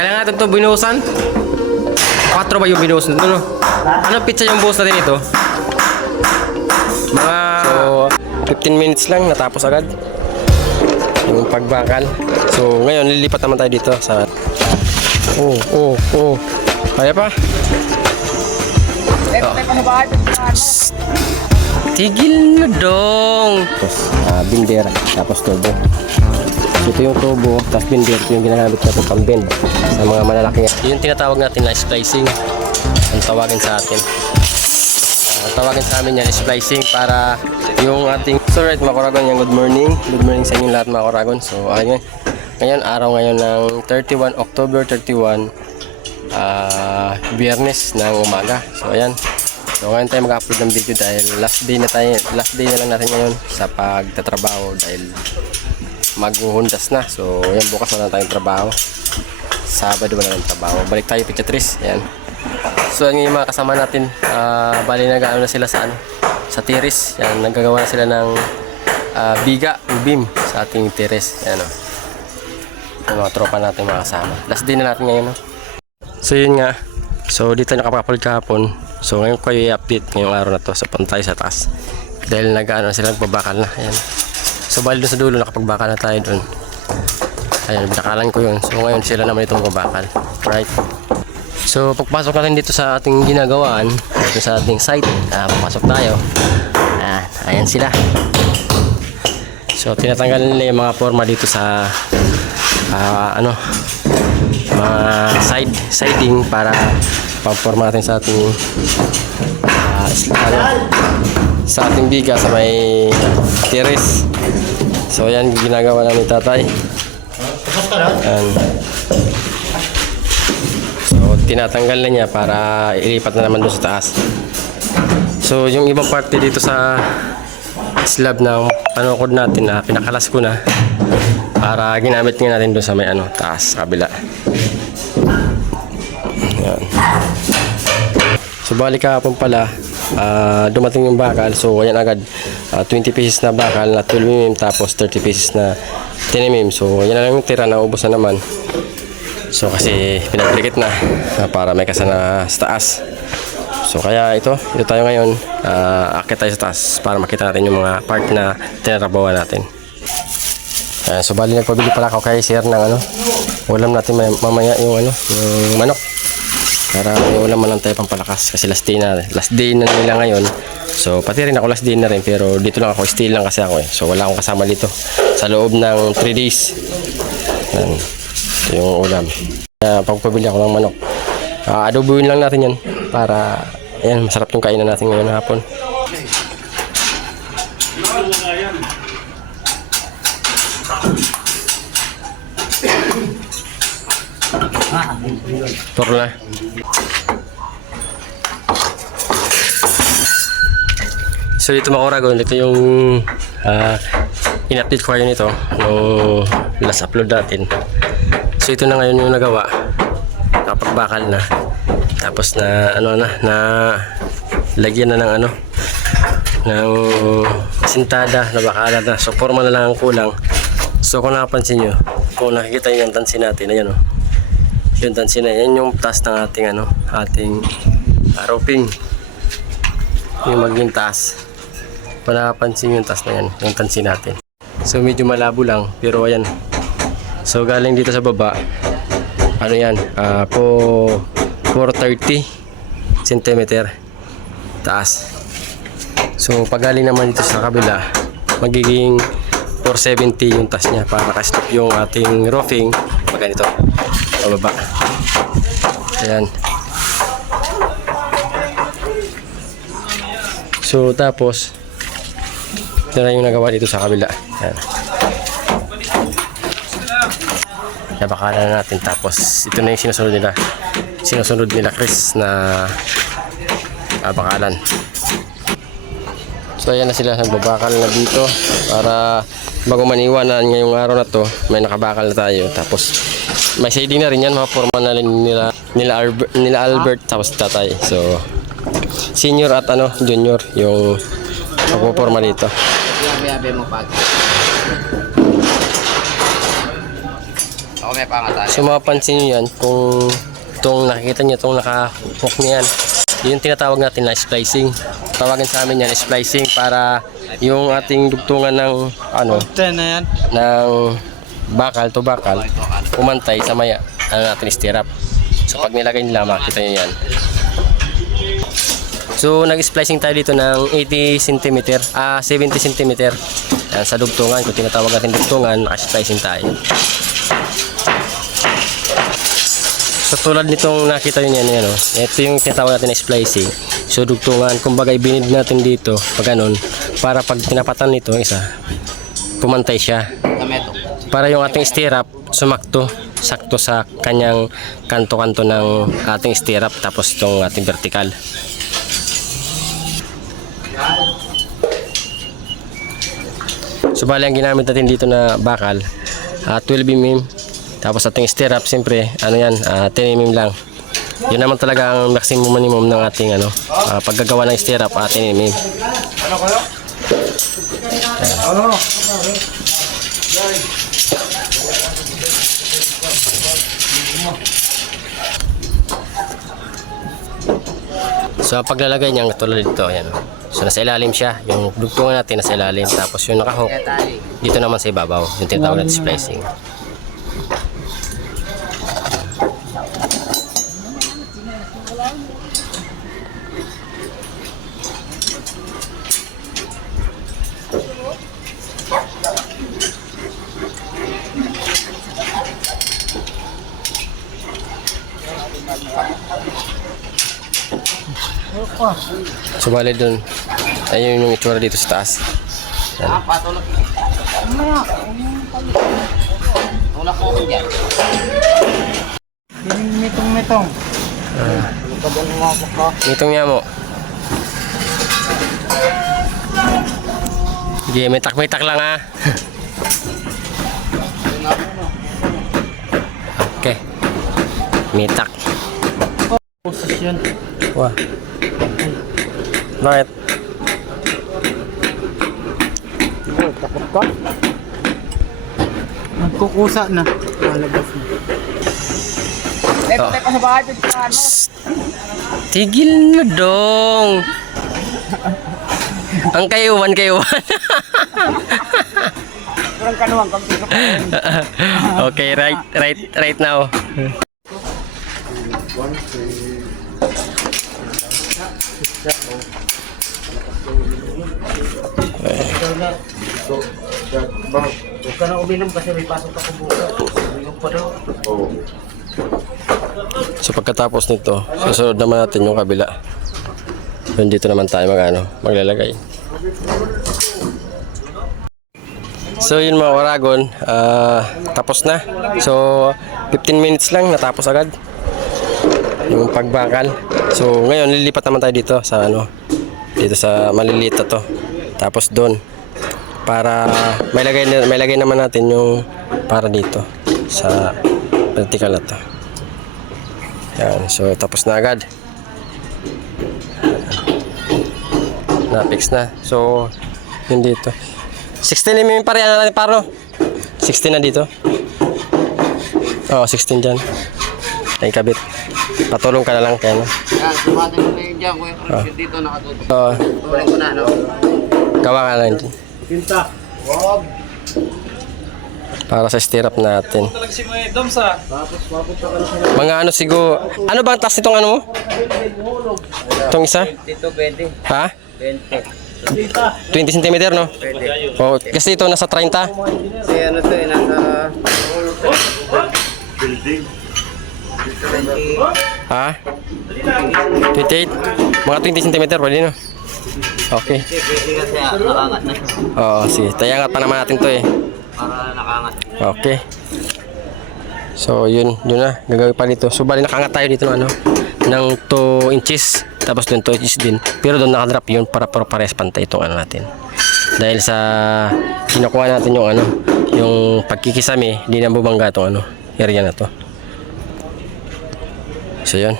Kailangan natin ito binuhusan. 4 ba yung binuhusan? Anong pizza yung buhos natin ito? Mga 15 minutes lang, natapos agad yung pagbakal. So ngayon lilipat naman tayo dito sa kaya pa? Tigil na dong. Binder, tapos tubo. Ito yung tubo, tapos binder. Ito yung ginagamit natin pang bend sa mga malalaki. Yung tinatawag natin na splicing. Ang tawagin sa atin. Ang tawagin sa amin yan, splicing, para yung ating... So right mga Koragon, yung good morning. Good morning sa inyo lahat mga Koragon. So ayun, ngayon, araw ngayon ng 31, October 31, Biyernes ng umaga. So ayan. So ngayon tayo mag-upload ng video dahil last day na lang natin ngayon sa pagtatrabaho dahil maghuhundas na. So ayan, bukas wala na tayong trabaho. Sabado wala na trabaho. Balik tayo Pichatris. Ayan. So ayan yung mga kasama natin, bali nag-ano na sila sa tiris. Yan, naggagawa na sila ng biga, beam sa ating tiris. Ayan, yung mga tropa natin mga kasama. Last day na natin ngayon. So yun nga. So dito nakapapaload kahapon. So ngayon ko i-update ngayong araw na to sa pantay sa taas. Dahil nag-ano sila, nagbabakal na. Ayan. So bali doon sa dulo nakapagbakal na tayo doon. Ayan, binakalan ko yun. So ngayon sila naman itong magbabakal. Right. So pagpasok natin dito sa ating ginagawaan, dito sa ating site, papasok tayo. Ayan sila. So tinatanggal nila yung mga forma dito sa mga siding para pang-forma natin sa ating sa ating biga sa may tiris. So ayan ginagawa namin tatay. Ayan. So tinatanggal na niya para ilipat na naman doon sa taas. So yung ibang parte dito sa slab ng panukod natin na pinakalas ko na para ginamit nga natin doon sa may taas sa kabila. Ayan. So balik kahapon pala dumating yung bakal. So ayan agad 20 pieces na bakal na 12mm tapos 30 pieces na 10mm. So yan na lang yung tira na ubos na naman. So kasi pinagdikit na para may kasana sa taas. So kaya ito tayo ngayon, akit tayo sa taas para makita natin yung mga part na tinarabawan natin. So bali nagpabili pala ako kay sir ng ulam natin mamaya yung manok. Para may ulam man lang tayo pampalakas kasi last day na nila ngayon. So pati rin ako last day na rin pero dito lang ako, stay lang kasi ako So wala akong kasama dito sa loob ng 3 days. Yan. Ito yung ulam. Pagpabili ako ng manok. Adobuin lang natin yan para ayan, masarap yung kainan natin ngayon hapon. Toro na. So dito mga Koragon, ito yung in-update ko kayo nito nung last upload natin. So ito na ngayon yung nagawa. Nakapagbakal na. Tapos na na lagyan na ng ng sintada na bakalan na. So forma na lang ang kulang. So kung napansin nyo, kung nakikita nyo yung tansin natin, ayan yung tansin na yan yung taas ng ating ating roping. Yung maging taas. Kung napansin yung taas na yan, yung tansin natin. So medyo malabo lang, pero ayan. So galing dito sa baba, yan, 430 cm taas. So pag galing naman dito sa kabila, magiging 470 yung taas niya para nakastop yung ating roofing pag ganito pababa. Ayan. So tapos ito na yung nagawa dito sa kabila. Ayan. Nabakalan na natin tapos ito na yung sinusunod nila Chris na bakalan. So ayan na sila, nagbabakal na dito para bago maniwanan ngayong araw na to may nakabakal na tayo. Tapos may shading na rin yan, maporma na rin nila Albert tapos tatay. So senior at junior yung magpoporma dito. Okay may pangatay. So mapapansin nyo yan, kung itong nakikita nyo, itong naka-hook niyan, yun tinatawag natin na splicing. Tawagan sa amin yan, splicing, para yung ating dugtungan ng ng bakal to bakal, umantay sa maya ang ating stirrup. So pag nilagay nila, makita nyo yan. So nag-splicing tayo dito ng 80 cm, 70 cm. Yan, sa dugtungan, kung tinatawag natin dugtungan, naka-splicing tayo. So tulad nitong nakita nyo yan, ito yung tinatawag natin na splicing. So dugtungan, kumbaga ibinid natin dito, pag ganun, para pag pinapatan nito, isa, pumantay siya. Para yung ating stirrup, sumakto, sakto sa kanyang kanto-kanto ng ating stirrup, tapos itong ating vertical. So bali ang ginamit natin dito na bakal, 12 mm. Tapos ating stirrup, siyempre, ano yan, 10 mm lang. Yun naman talaga ang maximum minimum ng ating paggagawa ng stirrup, 10 mm. So ang paglalagay niya tulad dito, ayan. So nasa ilalim siya, yung dugtungan natin nasa ilalim, tapos yung naka-hook dito naman sa ibabaw, yung tinatawag natin splicing. So bali dun, ayun yung itsura dito sa taas. Yan. Tulak ko ko dyan. Mitong-mitong. Itong niya mo. Sige, mitak-mitak lang ha. Okay. Mitak. Posisyon. Wah. Bakit? Takot ka? Nagkukusa na. Malabas na. Oh. Tigil na dong. Ang kayuan. Kurang kanuang kampi ka pa. Okay, right now. Huwag ka na uminom kasi may pasok ako bukas. Uminom pa daw. So pagkatapos nito, susunod naman natin yung kabila. Yun, dito naman tayo maglalagay. So yun mga Oragon, tapos na. So 15 minutes lang, natapos agad yung pagbakal. So ngayon lilipat naman tayo dito sa dito sa maliliit na to. Tapos doon para may lagay naman natin yung para dito sa vertical na to. Yan, so tapos na agad. Na-fix na. So yun dito. 16 mm pa rin natin paro. 16 na dito. Oh, 16 dyan. Ay kabit. Patulong ka na lang kaya. Yan, sumatin mo na yun dyan. Kuya Cruz, dito nakatutok. Oo. Tuloy ko na, no? Gawa ka lang dyan. Pinta. Wag. Para sa stirrup natin. Mga siguro. Ano ba ang taas nitong mo? Itong isa? Dito pwede. Ha? 20. 20 cm no? Pwede. Oh, kasi ito nasa 30. Kasi ano to eh, nasa... Building. 20. Ha? 28? Mga 20 cm pwede no? Okay. Pwede kasi nakangat na. Oo, sige. Tayangat pa naman natin to eh. Para nakangat. Okay. So, yun na. Gagawin pa dito. So, bali nakangat tayo dito ng 2 inches. Tapos doon 2 inches din. Pero doon nakadrop yun para pares pantay itong natin. Dahil sa kinukuha natin yung yung pagkikisami, hindi na bubangga itong area na to. So, yun.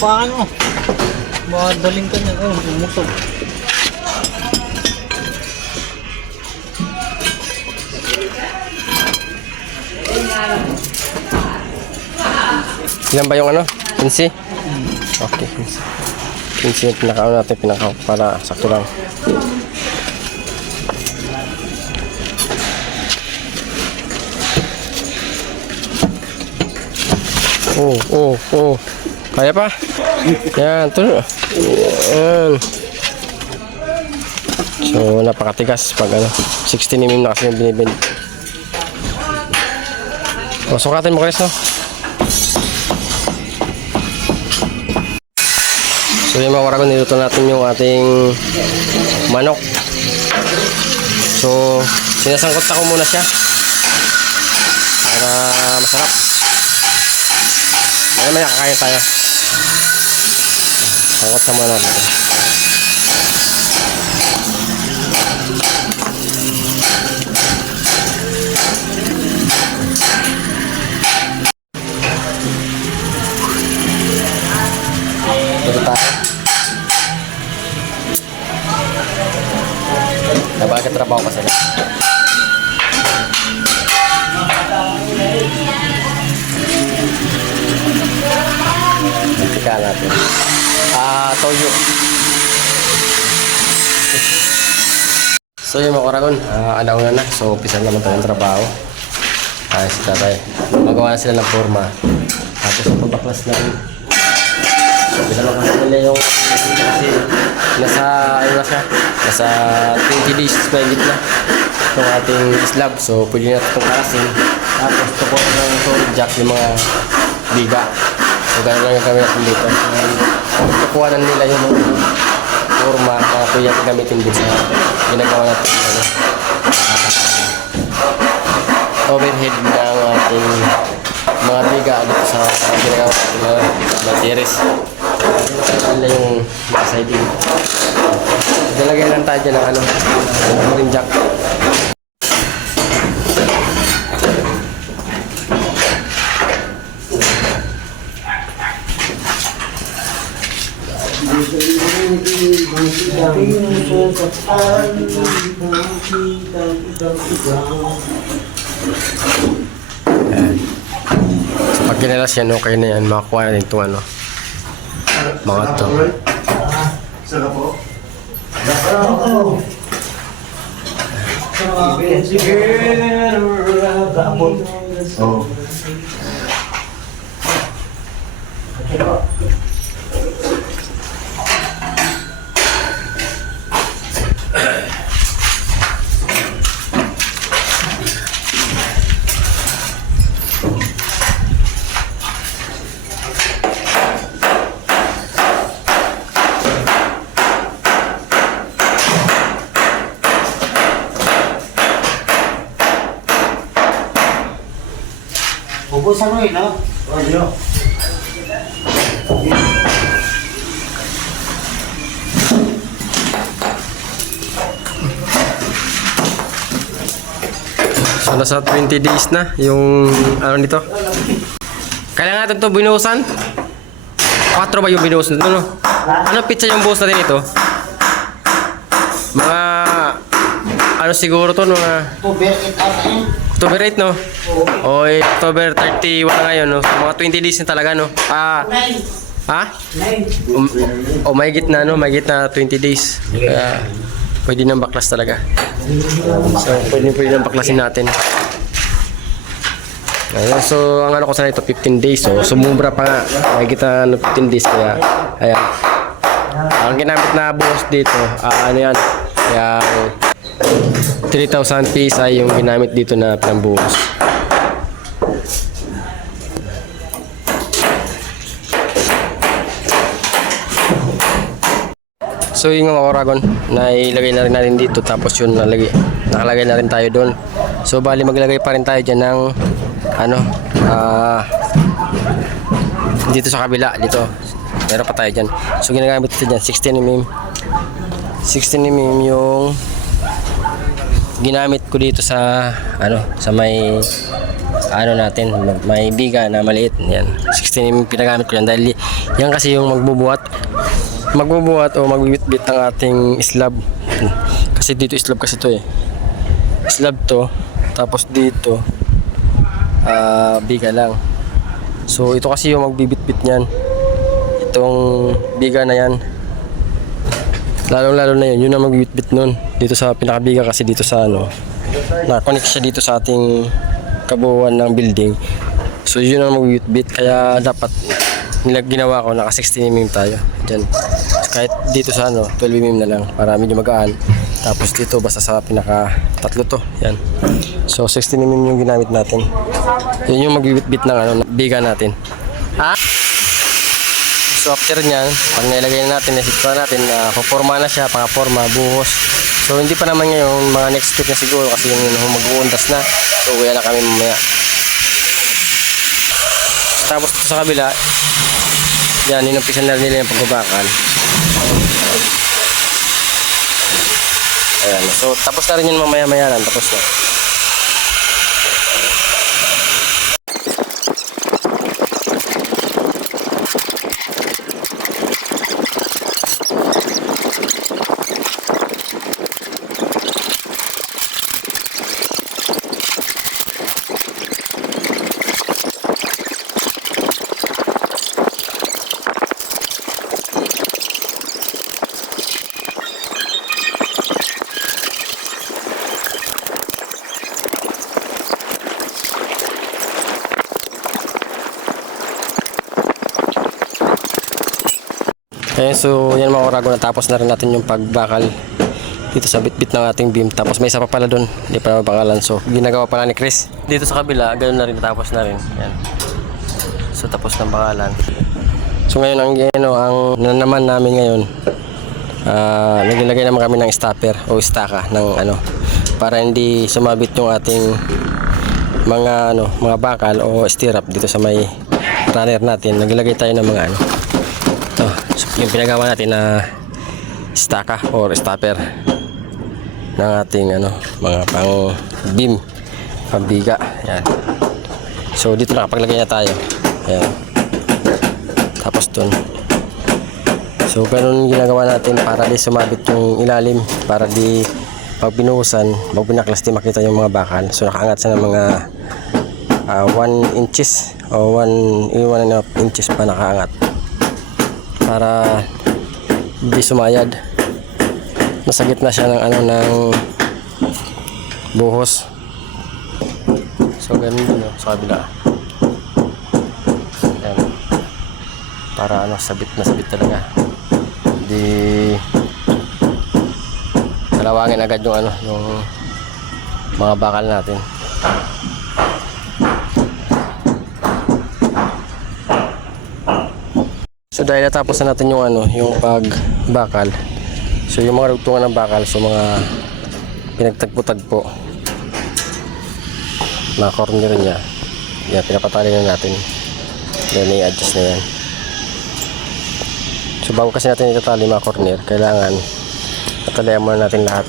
paano? Madaling ka niya. Oh, umusog. Ilan ba yung ano? 15? Okay, 15 yung pinakaon natin, para sakto lang. Oh. Kaya pa? Yan, tuloy. Yan. So, napakatigas pag ano. 16 mm na kasi yung binibend. O, sukatin mo, Chris, no? So yung mga waragon, niluto natin yung ating manok. So sinasangkot ako muna siya para masarap. Maya kakain tayo. Sangkot sa muna natin. Dito tayo. Nabagkatrabaho pa sila. Tika natin. Toyo. So yung mga karagon, alauna na. So umpisa naman tayo ng trabaho. Si tatay. Magawa na sila ng forma. Tapos pabaklas na rin. Pinalabas nila yung kasi nasa ano na siya, nasa 20 days mahigit na itong ating slab. So pwede na itong karasin. Tapos tukot ng solid jack yung mga biga. So gano'n lang yung kami natin dito. Tukuhanan nila yung forma na pwede gamitin din sa ginagawa natin overhead ng ating mga biga dito sa ginagawa natin mga materis. Nila yung mga siding. Dalagay lang tayo dyan ng ano, ring jack. So pag kinalas yan, okay na yan, makakuha na itong ano, mga to. Sarap po. Oh. Ubusan mo yun, no? Ayun. So nasa 20 days na yung ano nito. Kailangan natin ito binuhusan. 4 ba yung binuhus nito, no? Ano pizza yung buhos natin ito? Mga ano siguro to, mga October 8, no? O October 31 na ngayon, no? So, mga 20 days na talaga, no? Ha? Mahigit na, no? Mahigit na 20 days. Kaya pwede nang baklas talaga. So pwede nang baklasin natin. Ayan, so ang ano ko sana ito 15 days. So sumubra pa nga. Mahigit na 15 days. Kaya ayan. Ang ginamit na buhos dito, ano yan? Kaya 3,000 piece ay yung ginamit dito na pambuhos. So yung mga oragon na ilagay na rin natin dito, tapos yun nakalagay na rin tayo doon. So bali maglagay pa rin tayo dyan ng ano, dito sa kabila, dito meron pa tayo dyan. So ginagamit ito dyan 16mm 16mm yung ginamit ko dito sa ano, sa may ano natin, may biga na maliit. Yan. 16mm pinagamit ko yan dahil yan kasi yung magbubuhat o magbibit-bit ng ating slab. Kasi dito slab kasi to eh. Slab to. Tapos dito biga lang. So ito kasi yung magbibit-bit niyan. Itong biga na yan. Lalo na yun ang magbibit-bit nun. Dito sa pinakabiga kasi dito sa ano. Na-connect siya dito sa ating kabuuan ng building. So yun ang magbibit-bit. Kaya dapat ginawa ko naka 16mm tayo. Diyan. Kahit dito sa ano 12mm na lang para medyo magaan. Tapos dito basta sa pinaka tatlo to. Yan. So 16mm yung ginamit natin. Yun yung magbibit-bit ng ano, biga natin. Ha? So after nyan, pag nailagay na natin, nasikpa natin, paporma na siya, pangaporma, buhos. So hindi pa naman ngayon, mga next step na siguro kasi yung mag-uundas na. So uwi na kami mamaya. Tapos sa kabila, yan, inumpisan na nila yung pagbabakal. Ayan, so tapos na rin yun mamaya-maya lang, tapos na. Ayan, so yan mga orago, natapos na rin natin yung pagbakal dito sa bitbit ng ating beam. Tapos may isa pa pala doon, hindi pa nabakalan. So ginagawa pala ni Chris. Dito sa kabila, ganoon na rin, natapos na rin. Yan. So tapos ng bakalan. So ngayon ang naman namin ngayon, naglagay naman kami ng stopper o staka ng ano para hindi sumabit yung ating mga bakal o stirrup dito sa may runner natin. Naglagay tayo ng mga ito, so, yung pinagawa natin na staka or stopper ng ating mga pang beam, pambiga. Yan. So dito nakapaglagay na tayo. Ayan. Tapos dun. So ganun ginagawa natin para di sumabit yung ilalim, para di pag binuhusan, pag binaklas di makita yung mga bakal. So nakaangat siya ng mga 1 inches o 1.5 inches pa nakaangat para di sumayad. Nasa gitna siya ng ng buhos. So ganun din sa kabila. Ayan. Para sabit na sabit talaga. Di kalawangin agad yung yung mga bakal natin. So dahil natapos na natin yung pagbakal. So yung mga rugtungan ng bakal, so mga pinagtagpo-tagpo, mga corner niya, yan, pinapatali na natin. Then i-adjust na yan. So bago kasi natin itatali mga corner, kailangan tatalian muna natin lahat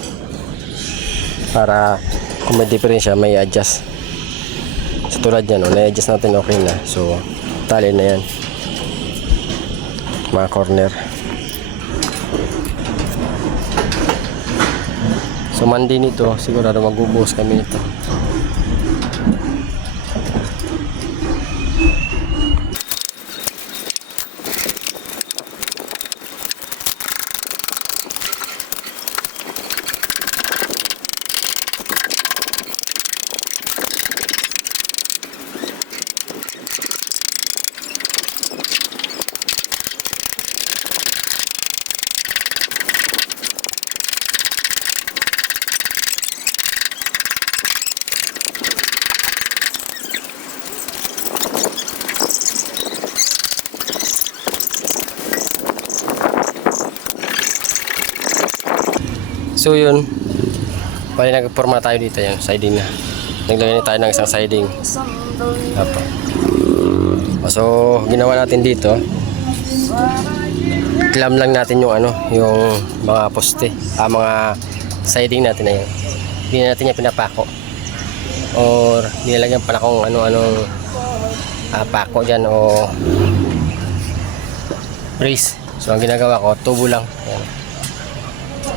para kung may diferensya may i-adjust. So tulad yan, na-adjust natin, okay na. So tali na yan mga corner. So mandi nito, sigurado magbubuhos kami nito. So yun, bali nagporma tayo dito, yan, siding na. Naglagay na tayo ng isang siding. Apo. So ginawa natin dito, clamp lang natin yung yung mga poste, mga siding natin na yun. Hindi na natin yung pinapako. or nilagyan pa na kung ano-anong pako dyan o brace. So ang ginagawa ko, tubo lang. Ayan.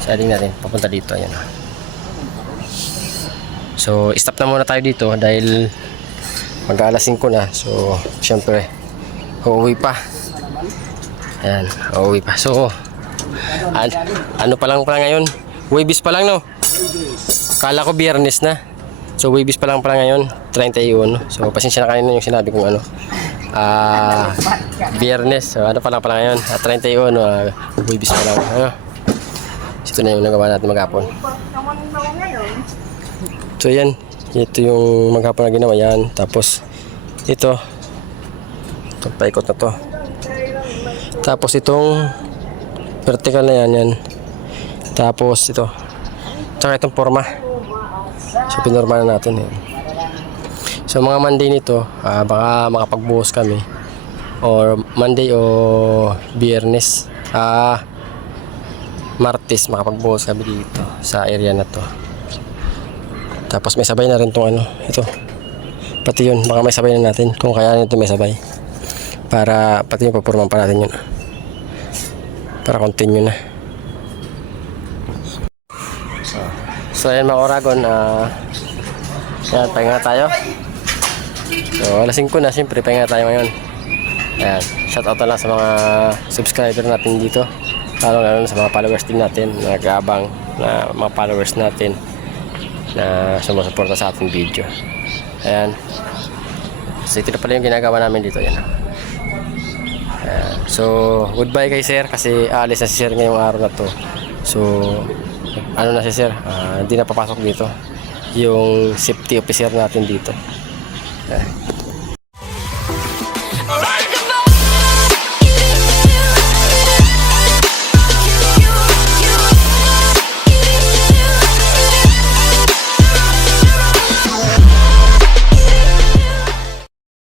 Saling natin papunta dito. Ayan. So stop na muna tayo dito dahil mag-alas 5 na. So syempre uuwi pa. Ayan, uuwi pa. So ano pa lang pala ngayon? Webis pa lang, no? Kala ko Biyernes na. So Webis pa lang pala ngayon, 31. So pasensya na kanina yung sinabi kong ano. Biyernes. So ano pa lang pala ngayon? 31, Webis pa lang. Ito na yung nagawa natin maghapon. So yan, ito yung maghapon na ginawa yan. Tapos ito paikot na to. Tapos itong vertical na yan. Tapos ito, tsaka itong forma. So pinorma na natin yan. So mga Monday nito, baka makapagbuhos kami, or Monday o Biyernes, Martes makapagbuhos kami dito sa area na to. Tapos may sabay na rin tong ito. Pati yun, baka may sabay na natin. Kung kaya nito may sabay. Para pati yung papurman pa natin yun. Para continue na. So ayan mga Oragon, yan, pahinga tayo. So alas 5 na, siyempre pahinga tayo ngayon. Ayan, shoutout na lang sa mga subscriber natin dito. Lalo sa mga followers din natin, nag-aabang na mga followers natin na sumusuporta sa ating video. Ayan. So ito na pala yung ginagawa namin dito. Ayan. Ayan. So goodbye kay sir kasi aalis na si sir ngayong araw na to. So ano na si sir, hindi na papasok dito yung safety officer natin dito. Ayan.